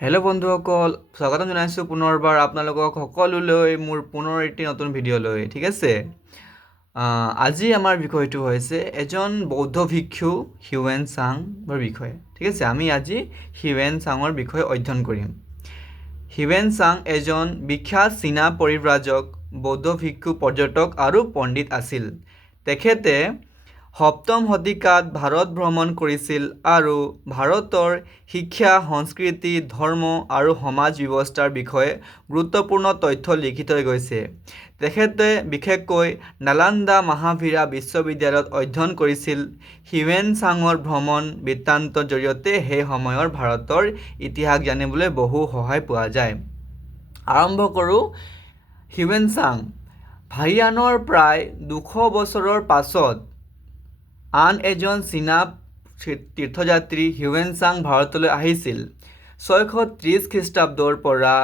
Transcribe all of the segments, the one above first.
Hello' বন্ধুসকল, স্বাগতম জনাইছোঁ পুনৰবাৰ আপোনালোকক সকলোলৈ মোৰ পুনৰ এটি নতুন ভিডিঅ'লৈ। ঠিক আছে, আজি আমাৰ বিষয়টো হৈছে এজন বৌদ্ধ ভিক্ষু হিউৱেন চাঙৰ বিষয়ে। ঠিক আছে, আমি আজি হিউৱেন চাঙৰ বিষয়ে অধ্যয়ন কৰিম। হিউৱেন চাং এজন বিখ্যাত চীনা পৰিব্ৰাজক, বৌদ্ধ ভিক্ষু, পৰ্যটক আৰু পণ্ডিত আছিল। তেখেতে ৭ম শতিকাত ভাৰত ভ্ৰমণ কৰিছিল আৰু ভাৰতৰ শিক্ষা, সংস্কৃতি, ধৰ্ম আৰু সমাজ ব্যৱস্থাৰ বিষয়ে গুৰুত্বপূৰ্ণ তথ্য লিখি থৈ গৈছে। তেখেতে বিশেষকৈ নালন্দা মহাবীৰা বিশ্ববিদ্যালয়ত অধ্যয়ন কৰিছিল। হিউৱেন চাঙৰ ভ্ৰমণ বৃত্তান্তৰ জৰিয়তে সেই সময়ৰ ভাৰতৰ ইতিহাস জানিবলৈ বহু সহায় পোৱা যায়। আৰম্ভ কৰোঁ। হিউৱেন চাং ভায়ানৰ প্ৰায় ২০০ বছৰৰ পাছত আন এজন চীনা তীৰ্থযাত্ৰী হিউৱেন চাং ভাৰতলৈ আহিছিল। ৬৩০ খ্ৰীষ্টাব্দৰ পৰা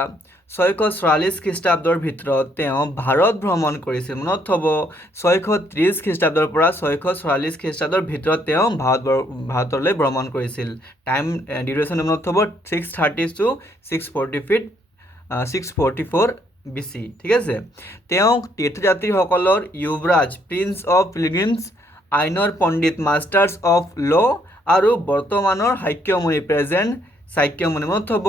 ৬৪৪ খ্ৰীষ্টাব্দৰ ভিতৰত তেওঁ ভাৰত ভ্ৰমণ কৰিছিল। মনত থ'ব, ৬৩০ খ্ৰীষ্টাব্দৰ পৰা ৬৪৪ খ্ৰীষ্টাব্দৰ ভিতৰত তেওঁ ভাৰতলৈ ভ্ৰমণ কৰিছিল। টাইম ডিউৰেশ্যন মনত থ'ব 630 to 644 BC। ঠিক আছে, তেওঁক তীৰ্থযাত্ৰীসকলৰ যুৱৰাজ, প্ৰিন্স অফ পিলগ্ৰিমছ, আইনৰ পণ্ডিত, মাষ্টাৰ্ছ অফ ল' আৰু বৰ্তমানৰ শাক্যমুনি, প্ৰেজেণ্ট শাক্যমুনি। মনত থ'ব,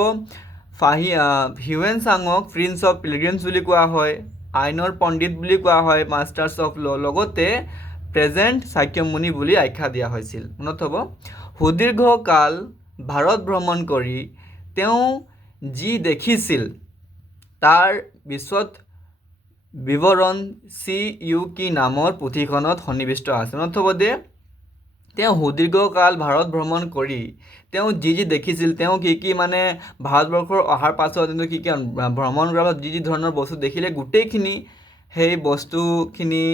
হিউৱেন চাঙক প্ৰিন্স অফ পিলগ্ৰিমছ বুলি কোৱা হয়, আইনৰ পণ্ডিত বুলি কোৱা হয়, মাষ্টাৰ্ছ অফ ল', লগতে প্ৰেজেণ্ট শাক্যমুনি বুলি আখ্যা দিয়া হৈছিল। মনত থ'ব, সুদীৰ্ঘকাল ভাৰত ভ্ৰমণ কৰি তেওঁ যি দেখিছিল তাৰ বিশদ বিৱৰণ চি ইউ কি নামৰ পুথিখনত সন্নিৱিষ্ট আছে। মনত থ'ব যে তেওঁ সুদীৰ্ঘকাল ভাৰত ভ্ৰমণ কৰি তেওঁ যি দেখিছিল, তেওঁ কি মানে ভাৰতবৰ্ষৰ অহাৰ পাছত কি ভ্ৰমণ কৰাৰ পাছত যি ধৰণৰ বস্তু দেখিলে, গোটেইখিনি সেই বস্তুখিনি,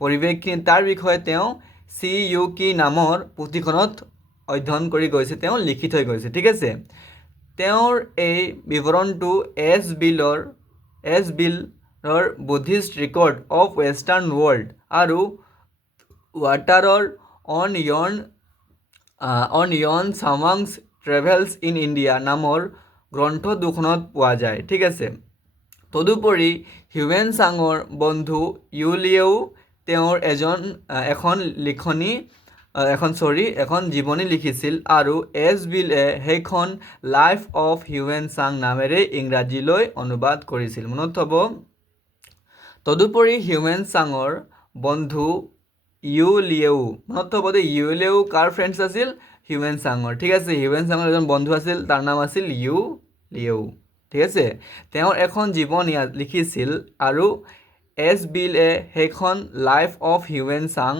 পৰিৱেশখিনি, তাৰ বিষয়ে তেওঁ চি ইউ কি নামৰ পুথিখনত অধ্যয়ন কৰি গৈছে, তেওঁ লিখি থৈ গৈছে। ঠিক আছে, তেওঁৰ এই বিৱৰণটো এছ বিলৰ Buddhist record of western world আৰু ৱাটাৰৰ on Yuan Chwang's travels in India নামৰ গ্ৰন্থ দুখনত পোৱা যায়। ঠিক আছে, তদুপৰি হিউৱেন চাঙৰ বন্ধু ইউলিয়েও তেওঁৰ এখন জীৱনী লিখিছিল আৰু এছ বিলে সেইখন লাইফ অফ হিউৱেন চাং নামেৰে ইংৰাজীলৈ অনুবাদ কৰিছিল। মনত থ'ব, তদুপৰি হিউৱেন চাঙৰ বন্ধু ইউলিয়েও, মনত থ'ব যে ইউলিয়েও কাৰ ফ্ৰেণ্ডছ আছিল? হিউৱেন চাঙৰ। ঠিক আছে, হিউৱেন চাঙৰ এজন বন্ধু আছিল, তাৰ নাম আছিল ইউলিয়েও। ঠিক আছে, তেওঁৰ এখন জীৱনী লিখিছিল আৰু এছ বিলে সেইখন লাইফ অফ হিউৱেন চাং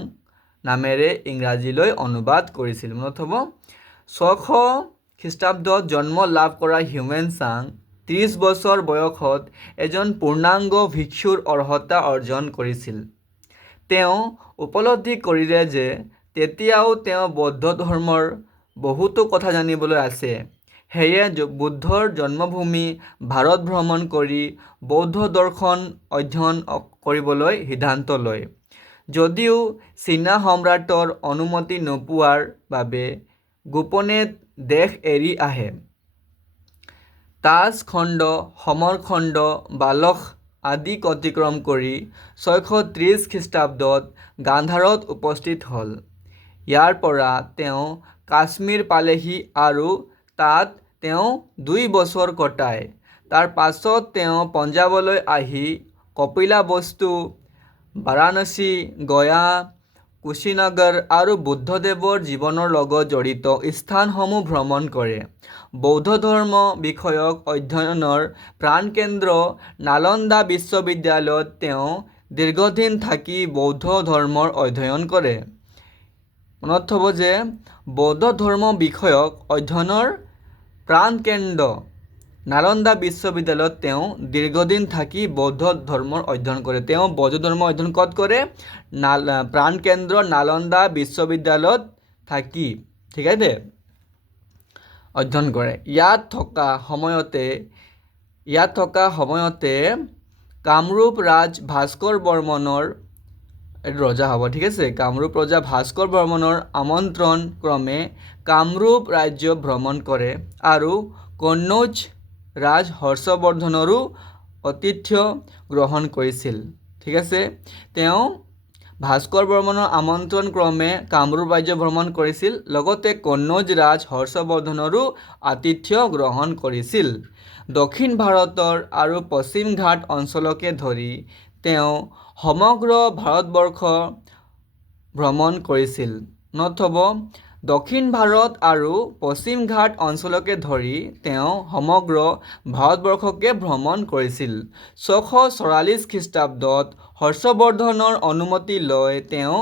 নামেৰে ইংৰাজীলৈ অনুবাদ কৰিছিল। মনত থ'ব, ৬০০ খ্ৰীষ্টাব্দত জন্ম লাভ কৰা হিউৱেন চাং ৩০ বছৰ বয়সত এজন পূৰ্ণাংগ ভিক্ষুৰ অৰ্হতা অৰ্জন কৰিছিল। তেওঁ উপলব্ধি কৰিলে যে তেতিয়াও তেওঁ বৌদ্ধ ধৰ্মৰ বহুতো কথা জানিবলৈ আছে। সেয়ে বুদ্ধৰ জন্মভূমি ভাৰত ভ্ৰমণ কৰি বৌদ্ধ দৰ্শন অধ্যয়ন কৰিবলৈ সিদ্ধান্ত লয়। যদিও চীনা সম্ৰাটৰ অনুমতি নোপোৱাৰ বাবে গোপনে দেশ এৰি আহে। তাজখণ্ড, সমৰখণ্ড, বালখ আদিক অতিক্ৰম কৰি ৬৩০ খ্ৰীষ্টাব্দত গান্ধাৰত উপস্থিত হ'ল। ইয়াৰ পৰা তেওঁ কাশ্মীৰ পালেহি আৰু তাত তেওঁ ২ বছৰ কটায়। তাৰ পাছত তেওঁ পঞ্জাৱলৈ আহি কপিলাবস্তু, বাৰাণসী, গয়া, কুশীনগৰ আৰু বুদ্ধদেৱৰ জীৱনৰ লগত জড়িত স্থানসমূহ ভ্ৰমণ কৰে। বৌদ্ধ ধৰ্ম বিষয়ক অধ্যয়নৰ প্ৰাণকেন্দ্ৰ নালন্দা বিশ্ববিদ্যালয়ত তেওঁ দীৰ্ঘদিন থাকি বৌদ্ধ ধৰ্মৰ অধ্যয়ন কৰে। মনত থ'ব যে বৌদ্ধ ধৰ্ম বিষয়ক অধ্যয়নৰ প্ৰাণকেন্দ্ৰ নালন্দা বিশ্ববিদ্যালয়ত তেওঁ দীৰ্ঘদিন থাকি বৌদ্ধ ধৰ্মৰ অধ্যয়ন কৰে। তেওঁ বৌদ্ধ ধৰ্ম অধ্যয়ন ক'ত কৰে? প্ৰাণকেন্দ্ৰ নালন্দা বিশ্ববিদ্যালয়ত থাকি, ঠিক আছে, অধ্যয়ন কৰে। ইয়াত থকা সময়তে কামৰূপ ৰাজ ভাস্কৰ বৰ্মনৰ ৰজা হ'ব। ঠিক আছে, কামৰূপ ৰজা ভাস্কৰ বৰ্মনৰ আমন্ত্ৰণ ক্ৰমে কামৰূপ ৰাজ্য ভ্ৰমণ কৰে আৰু কনৌজ ৰাজ হৰ্ষবৰ্ধনৰো আতিথ্য গ্ৰহণ কৰিছিল। ঠিক আছে, তেওঁ ভাস্কৰ বৰ্মনৰ আমন্ত্ৰণ ক্ৰমে কামৰূপ ৰাজ্য ভ্ৰমণ কৰিছিল, লগতে কনৌজ ৰাজ হৰ্ষবৰ্ধনৰো আতিথ্য গ্ৰহণ কৰিছিল। দক্ষিণ ভাৰতৰ আৰু পশ্চিম ঘাট অঞ্চলকে ধৰি তেওঁ সমগ্ৰ ভাৰতবৰ্ষ ভ্ৰমণ কৰিছিল। নথব দক্ষিণ ভাৰত আৰু পশ্চিম ঘাট অঞ্চলকে ধৰি তেওঁ সমগ্ৰ ভাৰতবৰ্ষকে ভ্ৰমণ কৰিছিল। 644 খ্ৰীষ্টাব্দত হৰ্ষবৰ্ধনৰ অনুমতি লৈ তেওঁ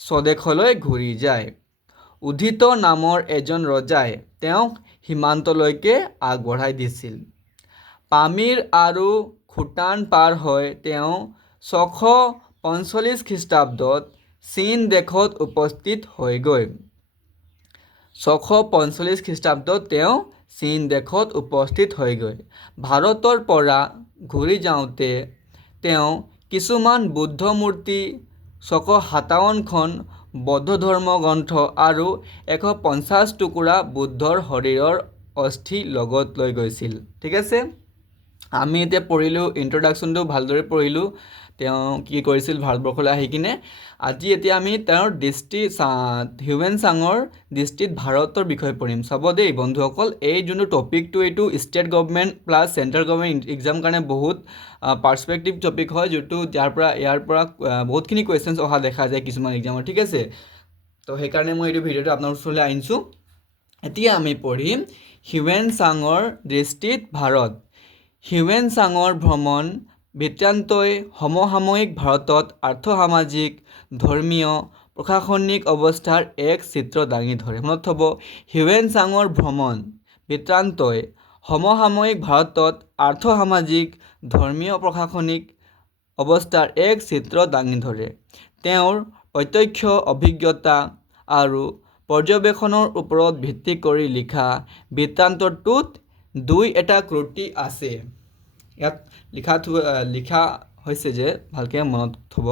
স্বদেশলৈ ঘূৰি যায়। উদিত নামৰ এজন ৰজাই তেওঁক সীমান্তলৈকে আগবঢ়াই দিছিল। পামিৰ আৰু খুটান পাৰ হৈ তেওঁ 645 খ্ৰীষ্টাব্দত চীন দেশত উপস্থিত হয়গৈ। 645 খ্ৰীষ্টাব্দত তেওঁ চীন দেশত উপস্থিত হয়গৈ। ভাৰতৰ পৰা ঘূৰি যাওঁতে তেওঁ কিছুমান বুদ্ধ মূৰ্তি, 657খন বৌদ্ধ ধৰ্ম গ্ৰন্থ আৰু 150 টুকুৰা বুদ্ধৰ শৰীৰৰ অস্থি লগত লৈ গৈছিল। ঠিক আছে, আমি এতিয়া পঢ়িলোঁ ইন্ট্ৰডাকশ্যনটো ভালদৰে পঢ়িলোঁ, তেওঁ কি কৰিছিল ভাৰতবৰ্ষলৈ আহি কিনে। আজি এতিয়া আমি তেওঁৰ দৃষ্টি হিউৱেন চাঙৰ দৃষ্টিত ভাৰতৰ বিষয়ে পঢ়িম। চাব দেই বন্ধুসকল, এই যোনটো টপিকটো এইটো state government plus central government exam কাৰণে বহুত পাৰ্চপেক্টিভ টপিক হয়, যোনটো ইয়াৰ পৰা বহুতখিনি কুৱেশ্যনছ অহা দেখা যায় কিছুমান এক্সামৰ। ঠিক আছে, তো সেইকাৰণে মই এইটো ভিডিঅ'টো আপোনাৰ ওচৰলৈ আনিছোঁ। এতিয়া আমি পঢ়িম হিউৱেন চাঙৰ দৃষ্টিত ভাৰত। হিউৱেন চাঙৰ ভ্ৰমণ বৃত্তান্তই সমসাময়িক ভাৰতত আৰ্থ-সামাজিক, ধৰ্মীয়, প্ৰশাসনিক অৱস্থাৰ এক চিত্ৰ দাঙি ধৰে। মনত থ'ব, হিউৱেন চাঙৰ ভ্ৰমণ বৃত্তান্তই সমসাময়িক ভাৰতত আৰ্থ-সামাজিক, ধৰ্মীয়, প্ৰশাসনিক অৱস্থাৰ এক চিত্ৰ দাঙি ধৰে। তেওঁৰ প্ৰত্যক্ষ অভিজ্ঞতা আৰু পৰ্যবেক্ষণৰ ওপৰত ভিত্তি কৰি লিখা বৃত্তান্তটোত দুই এটা ত্ৰুটি আছে। ইয়াত লিখা হৈছে যে, ভালকৈ মনত থ'ব,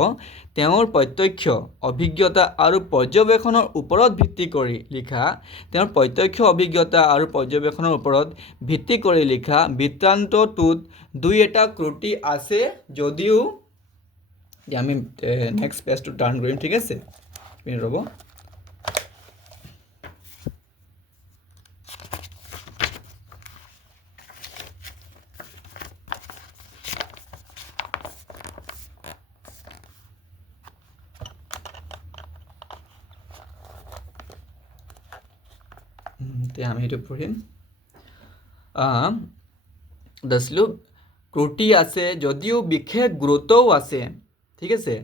তেওঁৰ প্ৰত্যক্ষ অভিজ্ঞতা আৰু পৰ্যবেক্ষণৰ ওপৰত ভিত্তি কৰি লিখা বৃত্তান্তটোত দুই এটা ত্ৰুটি আছে যদিও, আমি নেক্সট পেজটো টাৰ্ণ কৰিম। ঠিক আছে, ৰ'ব। এতিয়া আমি এইটো পঢ়িম। দছলো ত্ৰুটি আছে যদিও বিশেষ গুৰুত্বও আছে। ঠিক আছে,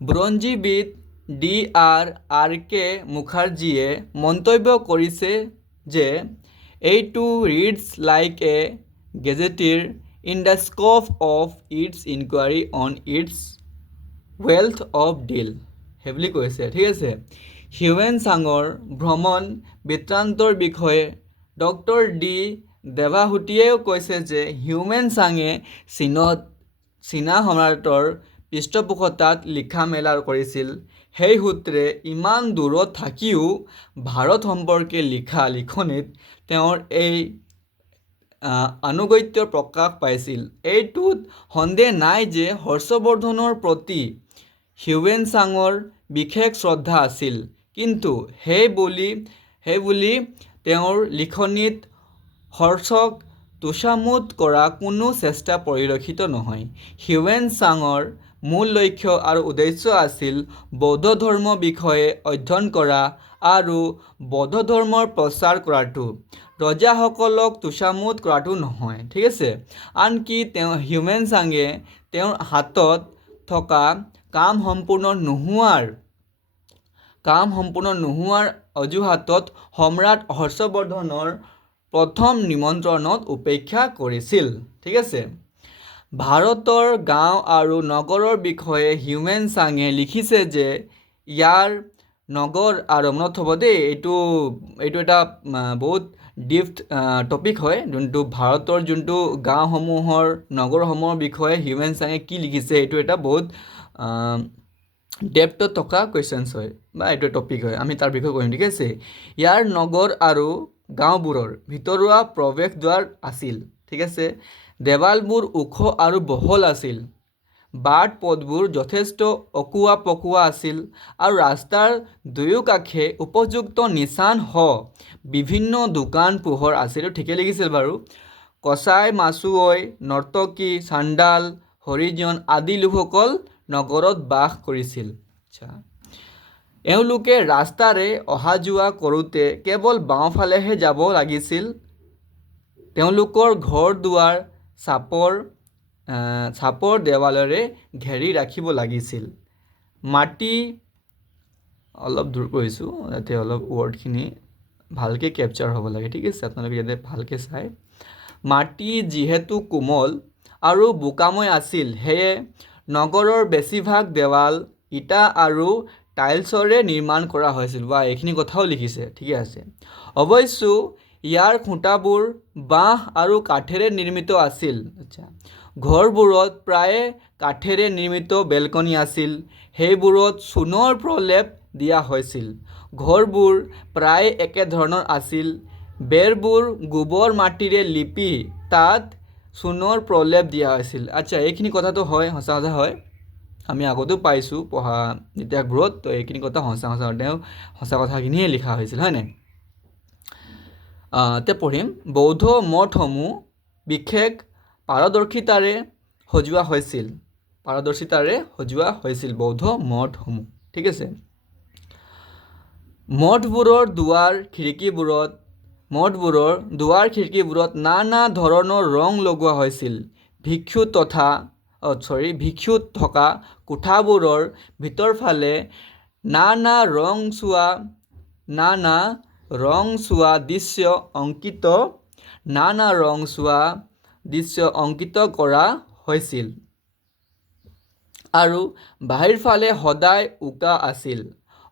বুৰঞ্জীবিদ DR মুখাৰ্জীয়ে মন্তব্য কৰিছে যে এইটো reads like a gazetteer in the scope of its inquiry on its wealth of deal, সেইবুলি কৈছে। ঠিক আছে, হিউৱেন চাঙৰ ভ্ৰমণ বৃত্তান্তৰ বিষয়ে ডক্টৰ ডি দেৱাহুতিয়েও কৈছে যে হিউৱেন চাঙে চীনা সম্ৰাটৰ পৃষ্ঠপোষকতাত লিখা মেলা কৰিছিল। সেই সূত্ৰে ইমান দূৰত থাকিও ভাৰত সম্পৰ্কে লিখা লিখনিত তেওঁৰ এই আনুগত্য প্ৰকাশ পাইছিল। এইটোত সন্দেহ নাই যে হৰ্ষবৰ্ধনৰ প্ৰতি হিউৱেন চাঙৰ বিশেষ শ্ৰদ্ধা আছিল, কিন্তু সেই বুলি তেওঁৰ লিখনিত হৰ্ষক তোষামোদ কৰা কোনো চেষ্টা পৰিলক্ষিত নহয়। হিউৱেন চাঙৰ মূল লক্ষ্য আৰু উদ্দেশ্য আছিল বৌদ্ধ ধৰ্মৰ বিষয়ে অধ্যয়ন কৰা আৰু বৌদ্ধ ধৰ্মৰ প্ৰচাৰ কৰাটো, ৰজাসকলক তোষামোদ কৰাটো নহয়। ঠিক আছে, আনকি হিউৱেন চাঙে তেওঁৰ হাতত থকা কাম সম্পূৰ্ণ নোহোৱাৰ অজুহাতত সম্ৰাট হৰ্ষবৰ্ধনৰ প্ৰথম নিমন্ত্ৰণত উপেক্ষা কৰিছিল। ঠিক আছে, ভাৰতৰ গাঁও আৰু নগৰৰ বিষয়ে হিউৱেন চাঙে লিখিছে যে ইয়াৰ নগৰ আৰু, মনত থ'ব দেই, এইটো এটা বহুত ডিপ টপিক হয়, যোনটো ভাৰতৰ যোনটো গাঁওসমূহৰ নগৰসমূহৰ বিষয়ে হিউৱেন চাঙে কি লিখিছে, এইটো এটা বহুত ডেপ্থত থকা কুৱেশ্যনছ হয় বা এইটো টপিক হয়, আমি তাৰ বিষয়ে কৰিম। ঠিক আছে, ইয়াৰ নগৰ আৰু গাঁওবোৰৰ ভিতৰুৱা প্ৰৱেশ দ্বাৰ আছিল। ঠিক আছে। দেৱালবোৰ ওখ আৰু বহল আছিল। বাট পথবোৰ যথেষ্ট অকোৱা পকোৱা আছিল আৰু ৰাস্তাৰ দুয়োকাষে উপযুক্ত নিচানসহ বিভিন্ন দোকান পোহৰ আছিল। ঠিকে লিখিছিল বাৰু। কচাই, মাছুৱৈ, নৰ্তকী, চাণ্ডাল, হৰিজন আদি লোকসকল নগৰত বাস কৰিছিল। আচ্ছা, এওঁলোকে ৰাস্তাৰে অহা যোৱা কৰোঁতে কেৱল বাওঁফালেহে যাব লাগিছিল। তেওঁলোকৰ ঘৰ দুৱাৰ চাপৰ দেৱালেৰে ঘেৰি ৰাখিব লাগিছিল। মাটি অলপ দূৰ কৰিছোঁ, যাতে অলপ ৱৰ্ডখিনি ভালকৈ কেপচাৰ হ'ব লাগে। ঠিক আছে, আপোনালোকে ইয়াতে ভালকৈ চাই। মাটি যিহেতু কোমল আৰু বোকাময় আছিল, সেয়ে নগৰৰ বেছিভাগ দেৱাল ইটা আৰু টাইলছৰে নিৰ্মাণ কৰা হৈছিল। বা এইখিনি কথাও লিখিছে। ঠিকে আছে। অৱশ্য ইয়াৰ খুঁটাবোৰ বাঁহ আৰু কাঠেৰে নিৰ্মিত আছিল। আচ্ছা, ঘৰবোৰত প্ৰায়ে কাঠেৰে নিৰ্মিত বেলকনি আছিল। সেইবোৰত চূণৰ প্ৰলেপ দিয়া হৈছিল। ঘৰবোৰ প্ৰায় একেধৰণৰ আছিল। বেৰবোৰ গোবৰ মাটিৰে লিপি তাত চূণৰ প্ৰলেপ দিয়া হৈছিল। আচ্ছা, এইখিনি কথাটো হয়, সঁচা কথা হয়। আমি আগতেও পাইছোঁ পঢ়া ইতিহাসবোৰত। তো এইখিনি কথা সঁচা কথাখিনিয়ে লিখা হৈছিল, হয়নে? এতিয়া পঢ়িম। বৌদ্ধ মঠসমূহ বিশেষ পাৰদৰ্শিতাৰে সজোৱা হৈছিল বৌদ্ধ মঠসমূহ। ঠিক আছে। মঠবোৰৰ দুৱাৰ খিৰিকীবোৰত নানা ধৰণৰ ৰং লগোৱা হৈছিল। ভিক্ষু থকা কোঠাবোৰৰ ভিতৰফালে নানা ৰংচোৱা দৃশ্য অংকিত কৰা হৈছিল আৰু বাহিৰফালে সদায় উকা আছিল।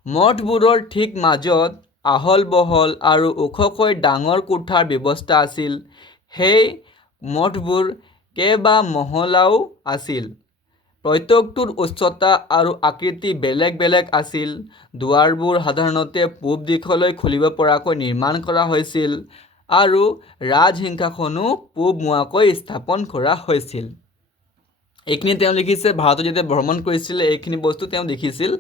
মঠবোৰৰ ঠিক মাজত আহল বহল আৰু ওখকৈ ডাঙৰ কোঠাৰ ব্যৱস্থা আছিল। সেই মঠবোৰ কেইবা মহলাও আছিল। প্ৰত্যেকটোৰ উচ্চতা আৰু আকৃতি বেলেগ বেলেগ আছিল। দুৱাৰবোৰ সাধাৰণতে পূব দিশলৈ খুলিব পৰাকৈ নিৰ্মাণ কৰা হৈছিল আৰু ৰাজসিংহাসনো পূব মুৱাকৈ স্থাপন কৰা হৈছিল। এইখিনি তেওঁ লিখিছে। ভাৰতত যেতিয়া ভ্ৰমণ কৰিছিলে এইখিনি বস্তু তেওঁ দেখিছিল।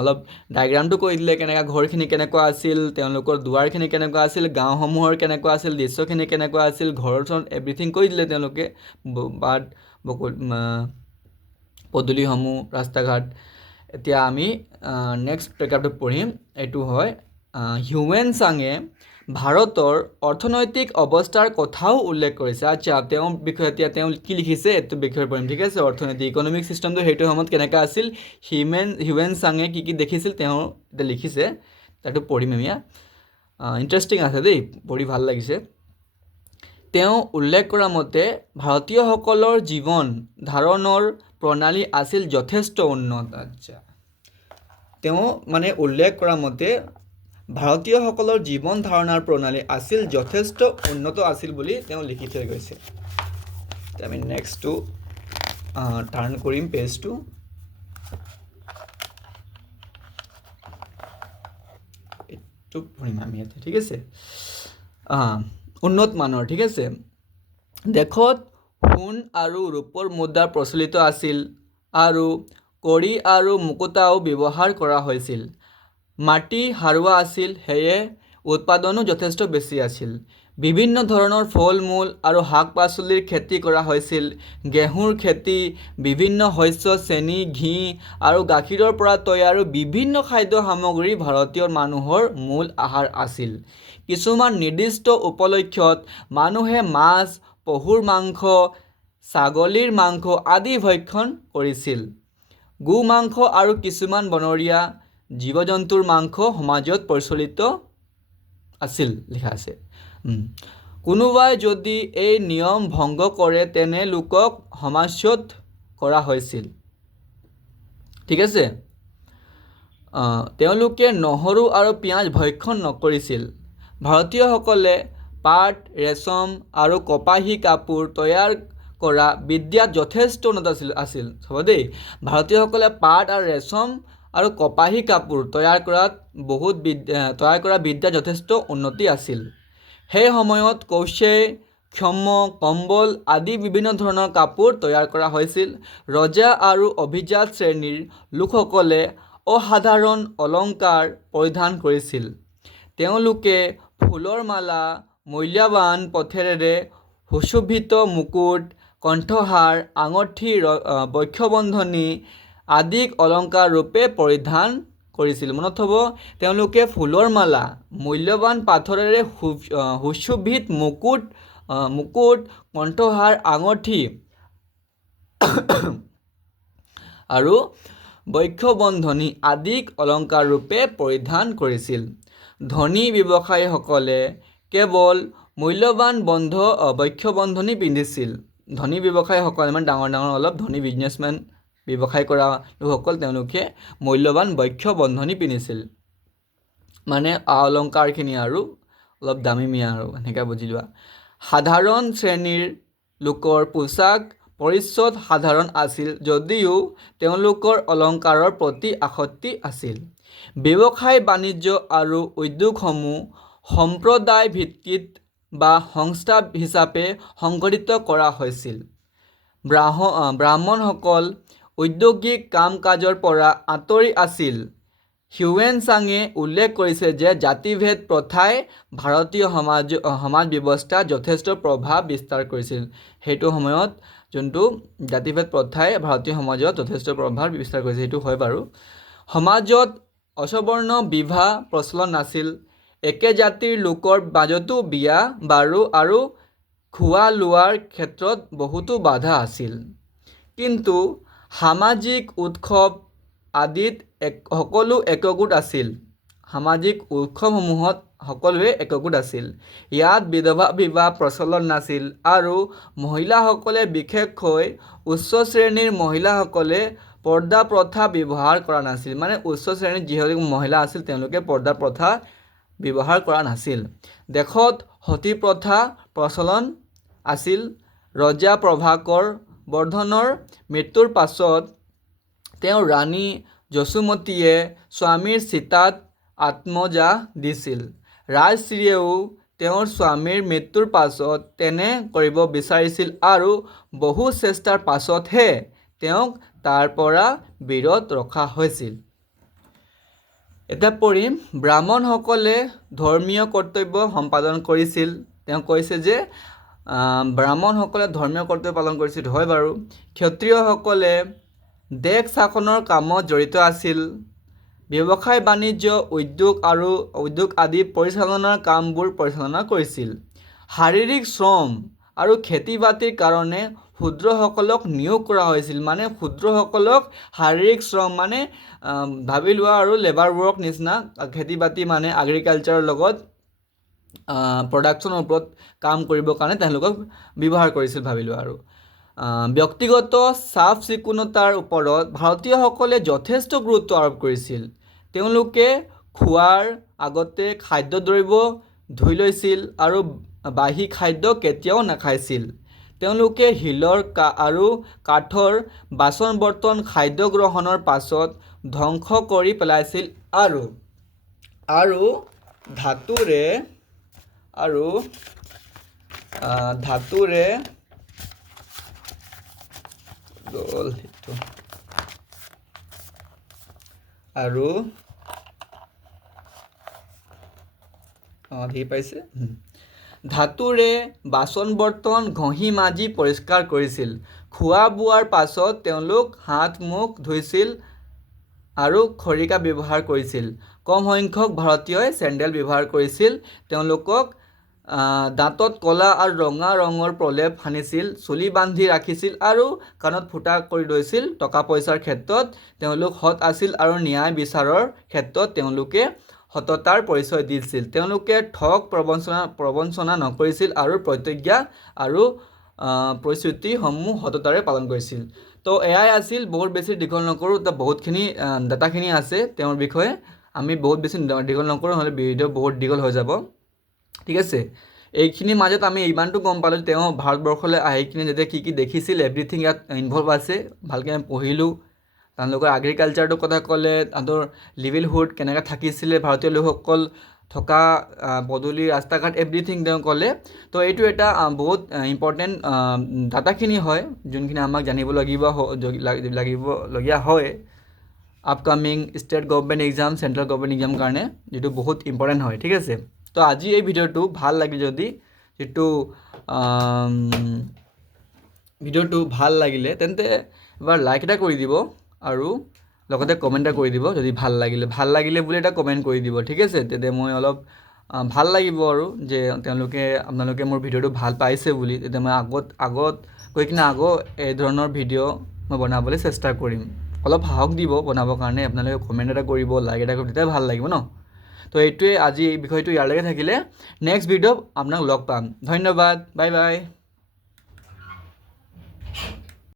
অলপ ডায়েগ্ৰামটো কৈ দিলে, কেনেকুৱা ঘৰখিনি কেনেকুৱা আছিল, তেওঁলোকৰ দুৱাৰখিনি কেনেকুৱা আছিল, গাঁওসমূহৰ কেনেকুৱা আছিল, দৃশ্যখিনি কেনেকুৱা আছিল, ঘৰৰ এভৰিথিং কৈ দিলে তেওঁলোকে। বাট পদূলিসমূহ, ৰাস্তা ঘাট। এতিয়া আমি নেক্সট পেৰাগ্ৰাফটো পঢ়িম। এইটো হয় হিউৱেন চাঙে ভাৰতৰ অৰ্থনৈতিক অৱস্থাৰ কথাও উল্লেখ কৰিছে। আচ্ছা, তেওঁৰ বিষয়ে এতিয়া তেওঁ কি লিখিছে এইটো বিষয়ে পঢ়িম। ঠিক আছে। অৰ্থনৈতিক ইকনমিক ছিষ্টেমটো সেইটো সময়ত কেনেকুৱা আছিল, হিউৱেন চাঙে কি দেখিছিল তেওঁ এতিয়া লিখিছে। তাতো পঢ়িম আমি। ইণ্টাৰেষ্টিং আছে দেই, পঢ়ি ভাল লাগিছে। তেওঁ উল্লেখ কৰা মতে ভাৰতীয়সকলৰ জীৱন ধাৰণৰ প্ৰণালী আছিল যথেষ্ট উন্নত। আচ্ছা, তেওঁ উল্লেখ কৰা মতে ভাৰতীয়সকলৰ জীৱন ধাৰণাৰ প্ৰণালী আছিল যথেষ্ট উন্নত আছিল বুলি তেওঁ লিখি থৈ গৈছে। আমি নেক্সটটো টাৰ্ণ কৰিম পেজটো। এইটো পঢ়িম আমি ইয়াতে। ঠিক আছে। উন্নত মানৰ। ঠিক আছে। দেশত সোণ আৰু ৰূপৰ মুদ্ৰা প্ৰচলিত আছিল আৰু কড়ি আৰু মুকুতাও ব্যৱহাৰ কৰা হৈছিল। মাটি সাৰুৱা আছিল, সেয়ে উৎপাদনো যথেষ্ট বেছি আছিল। বিভিন্ন ধৰণৰ ফল মূল আৰু শাক পাচলিৰ খেতি কৰা হৈছিল। ঘেঁহুৰ খেতি, বিভিন্ন শস্য, চেনি, ঘি আৰু গাখীৰৰ পৰা তৈয়াৰ বিভিন্ন খাদ্য সামগ্ৰী ভাৰতীয় মানুহৰ মূল আহাৰ আছিল। কিছুমান নিৰ্দিষ্ট উপলক্ষত মানুহে মাছ, পশুৰ মাংস, ছাগলীৰ মাংস আদি ভক্ষণ কৰিছিল। গো মাংস আৰু কিছুমান বনৰীয়া জীৱ-জন্তুৰ মাংস সমাজত প্ৰচলিত আছিল লিখা আছে। কোনোবাই যদি এই নিয়ম ভংগ কৰে তেনে লোকক সমাজচ্যুত কৰা হৈছিল। ঠিক আছে। তেওঁলোকে নহৰু আৰু পিঁয়াজ ভক্ষণ নকৰিছিল। ভাৰতীয়সকলে পাট, ৰেচম আৰু কপাহী কাপোৰ তৈয়াৰ কৰা বিদ্যাত যথেষ্ট উন্নত আছিল। চাব দেই, ভাৰতীয়সকলে পাট আৰু ৰেচম আৰু কপাহী কাপোৰ তৈয়াৰ কৰা বিদ্যাত যথেষ্ট উন্নতি আছিল। সেই সময়ত ক্ষম কম্বল আদি বিভিন্ন ধৰণৰ কাপোৰ তৈয়াৰ কৰা হৈছিল। ৰজা আৰু অভিজাত শ্ৰেণীৰ লোকসকলে অসাধাৰণ অলংকাৰ পৰিধান কৰিছিল। তেওঁলোকে ফুলৰ মালা, মূল্যৱান পথৰেৰে সুশোভিত মুকুট, কণ্ঠহাৰ, আঙঠি, বক্ষবন্ধনী আদিক অলংকাৰ ৰূপে পৰিধান কৰিছিল। মনত থ'ব, তেওঁলোকে ফুলৰ মালা, মূল্যৱান পাথৰেৰে সুশোভিত মুকুট, কণ্ঠহাৰ, আঙঠি আৰু বক্ষবন্ধনী আদিক অলংকাৰ ৰূপে পৰিধান কৰিছিল। ধনী ব্যৱসায়ীসকলে কেৱল মূল্যৱান বক্ষবন্ধনী পিন্ধিছিল। ধনী ব্যৱসায়ীসকলে মানে ডাঙৰ অলপ ধনী বিজনেছমেন, ব্যৱসায় কৰা লোকসকল, তেওঁলোকে মূল্যৱান বক্ষবন্ধনী পিন্ধিছিল। মানে অলংকাৰখিনি আৰু অলপ দামীমিয়া আৰু এনেকৈ বুজি লোৱা। সাধাৰণ শ্ৰেণীৰ লোকৰ পোচাক পৰিচ্ছদ সাধাৰণ আছিল যদিও তেওঁলোকৰ অলংকাৰৰ প্ৰতি আসক্তি আছিল। ব্যৱসায় বাণিজ্য আৰু উদ্যোগসমূহ সম্প্ৰদায় ভিত্তিত বা সংস্থা হিচাপে সংগঠিত কৰা হৈছিল। ব্ৰাহ্মণসকল ঔদ্যোগিক কাম কাজৰ পৰা আঁতৰি আছিল। হিউৱেন চাঙে উল্লেখ কৰিছে যে জাতিভেদ প্ৰথাই ভাৰতীয় সমাজ ব্যৱস্থা যথেষ্ট প্ৰভাৱ বিস্তাৰ কৰিছিল। সেইটো সময়ত যোনটো জাতিভেদ প্ৰথাই ভাৰতীয় সমাজত যথেষ্ট প্ৰভাৱ বিস্তাৰ কৰিছিল, সেইটো হয় বাৰু। সমাজত অসবৰ্ণ বিবাহ প্ৰচলন নাছিল। একে জাতিৰ লোকৰ মাজতো বিয়া বাৰু আৰু খোৱা লোৱাৰ ক্ষেত্ৰত বহুতো বাধা আছিল। কিন্তু সামাজিক উৎসৱ আদিত সকলো একগোট আছিল। সামাজিক উৎসৱসমূহত সকলোৱে একগোট আছিল। ইয়াত বিধৱা বিবাহ প্ৰচলন নাছিল আৰু মহিলাসকলে, বিশেষকৈ উচ্চ শ্ৰেণীৰ মহিলাসকলে পৰ্দা প্ৰথা ব্যৱহাৰ কৰা নাছিল। মানে উচ্চ শ্ৰেণীৰ যিসকল মহিলা আছিল তেওঁলোকে পৰ্দা প্ৰথা ব্যৱহাৰ কৰা নাছিল। দেশত সতী প্ৰথা প্ৰচলন আছিল। ৰজা প্ৰভাকৰ বৰ্ধনৰ মৃত্যুৰ পাছত তেওঁৰ ৰাণী যশোমতীয়ে স্বামীৰ চিতাত আত্মজা দিছিল। ৰাজশ্ৰীয়েও তেওঁৰ স্বামীৰ মৃত্যুৰ পাছত তেনে কৰিব বিচাৰিছিল আৰু বহু চেষ্টাৰ পাছতহে তেওঁক তাৰ পৰা বিৰত ৰখা হৈছিল। এতিয়া পঢ়িম, ব্ৰাহ্মণসকলে ধৰ্মীয় কৰ্তব্য সম্পাদন কৰিছিল। তেওঁ কৈছে যে ব্ৰাহ্মণসকলে ধৰ্মীয় কৰ্তব্য পালন কৰিছিল, হয় বাৰু। ক্ষত্ৰিয়সকলে দেশ শাসনৰ কামত জড়িত আছিল। ব্যৱসায় বাণিজ্য, উদ্যোগ আদি পৰিচালনাৰ কামবোৰ পৰিচালনা কৰিছিল। শাৰীৰিক শ্ৰম আৰু খেতি বাতিৰ কাৰণে শূদ্ৰসকলক নিয়োগ কৰা হৈছিল। মানে শূদ্ৰসকলক শাৰীৰিক শ্ৰম মানে ভাবি লোৱা আৰু লেবাৰ ৱৰ্ক নিচিনা, খেতি বাতি মানে এগ্ৰিকালচাৰৰ লগত প্ৰডাকশ্যনৰ ওপৰত কাম কৰিবৰ কাৰণে তেওঁলোকক ব্যৱহাৰ কৰিছিল, ভাবি লোৱা আৰু। ব্যক্তিগত চাফ চিকুণতাৰ ওপৰত ভাৰতীয়সকলে যথেষ্ট গুৰুত্ব আৰোপ কৰিছিল। তেওঁলোকে খোৱাৰ আগতে খাদ্যদ্ৰব্য ধুই লৈছিল আৰু বাহী খাদ্য কেতিয়াও নাখাইছিল। তেওঁলোকে শিলৰ আৰু কাঠৰ বাচন বৰ্তন খাদ্য গ্ৰহণৰ পাছত ধ্বংস কৰি পেলাইছিল আৰু ধাতুৰে বাচন বৰ্তন ঘঁহি মাজি পৰিষ্কাৰ কৰিছিল। খোৱা বোৱাৰ পাছত তেওঁলোক হাত মুখ ধুইছিল আৰু খৰিকা ব্যৱহাৰ কৰিছিল। কম সংখ্যক ভাৰতীয়ই চেণ্ডেল ব্যৱহাৰ কৰিছিল। তেওঁলোকক দাঁতত ক'লা আৰু ৰঙা ৰঙৰ প্ৰলেপ সানিছিল, চুলি বান্ধি ৰাখিছিল আৰু কাণত ফুটা কৰি লৈছিল। টকা পইচাৰ ক্ষেত্ৰত তেওঁলোক সৎ আছিল আৰু ন্যায় বিচাৰৰ ক্ষেত্ৰত তেওঁলোকে সততাৰ পৰিচয় দিছিল। তেওঁলোকে ঠগ প্ৰবঞ্চনা নকৰিছিল আৰু প্ৰতিজ্ঞা আৰু প্ৰতিশ্ৰুতিসমূহ সততাৰে পালন কৰিছিল। তো এয়াই আছিল, বহুত বেছি দীঘল নকৰোঁ। বহুতখিনি ডাটাখিনি আছে তেওঁৰ বিষয়ে, আমি বহুত বেছি দীঘল নকৰোঁ, নহ'লে ভিডিঅ' বহুত দীঘল হৈ যাব। ঠিক আছে, এইখিনিৰ মাজত আমি ইমানটো গম পালোঁ তেওঁ ভাৰতবৰ্ষলৈ আহি কিনে যেতিয়া কি দেখিছিল, এভৰিথিং ইয়াত ইনভলভ আছে। ভালকৈ আমি পঢ়িলোঁ। তেওঁলোকৰ এগ্ৰিকালচাৰটোৰ কথা ক'লে, তাহাঁতৰ লিভলিহুড কেনেকৈ থাকিছিলে, ভাৰতীয় লোকসকল থকা পদূলি ৰাস্তা ঘাট এভৰিথিং তেওঁ ক'লে তো এইটো এটা বহুত ইম্পৰ্টেণ্ট ডাটাখিনি হয় যোনখিনি আমাক লাগিবলগীয়া হয় upcoming state government exam central government exam কাৰণে যিটো বহুত ইম্পৰ্টেণ্ট হয় ঠিক আছে তো আজি এই ভিডিঅ'টো ভাল লাগিল যদি ভিডিঅ'টো ভাল লাগিলে তেন্তে এবাৰ লাইক এটা কৰি দিব আৰু লগতে কমেণ্ট এটা কৰি দিব যদি ভাল লাগিলে বুলি এটা কমেণ্ট কৰি দিব ঠিক আছে তেতিয়া মই অলপ ভাল লাগিব আৰু যে আপোনালোকে মোৰ ভিডিঅ'টো ভাল পাইছে বুলি তেতিয়া মই আগত গৈ কিনে এই ধৰণৰ ভিডিঅ' মই বনাবলৈ চেষ্টা কৰিম অলপ সাহস দিব বনাবৰ কাৰণে আপোনালোকে কমেণ্ট এটা কৰিব লাইক এটা কৰিব তেতিয়া ভাল লাগিব ন তো এইটোৱে আজি এই বিষয়টো ইয়ালৈকে থাকিলে নেক্সট ভিডিঅ'ত আপোনাক লগ পাম ধন্যবাদ বাই বাই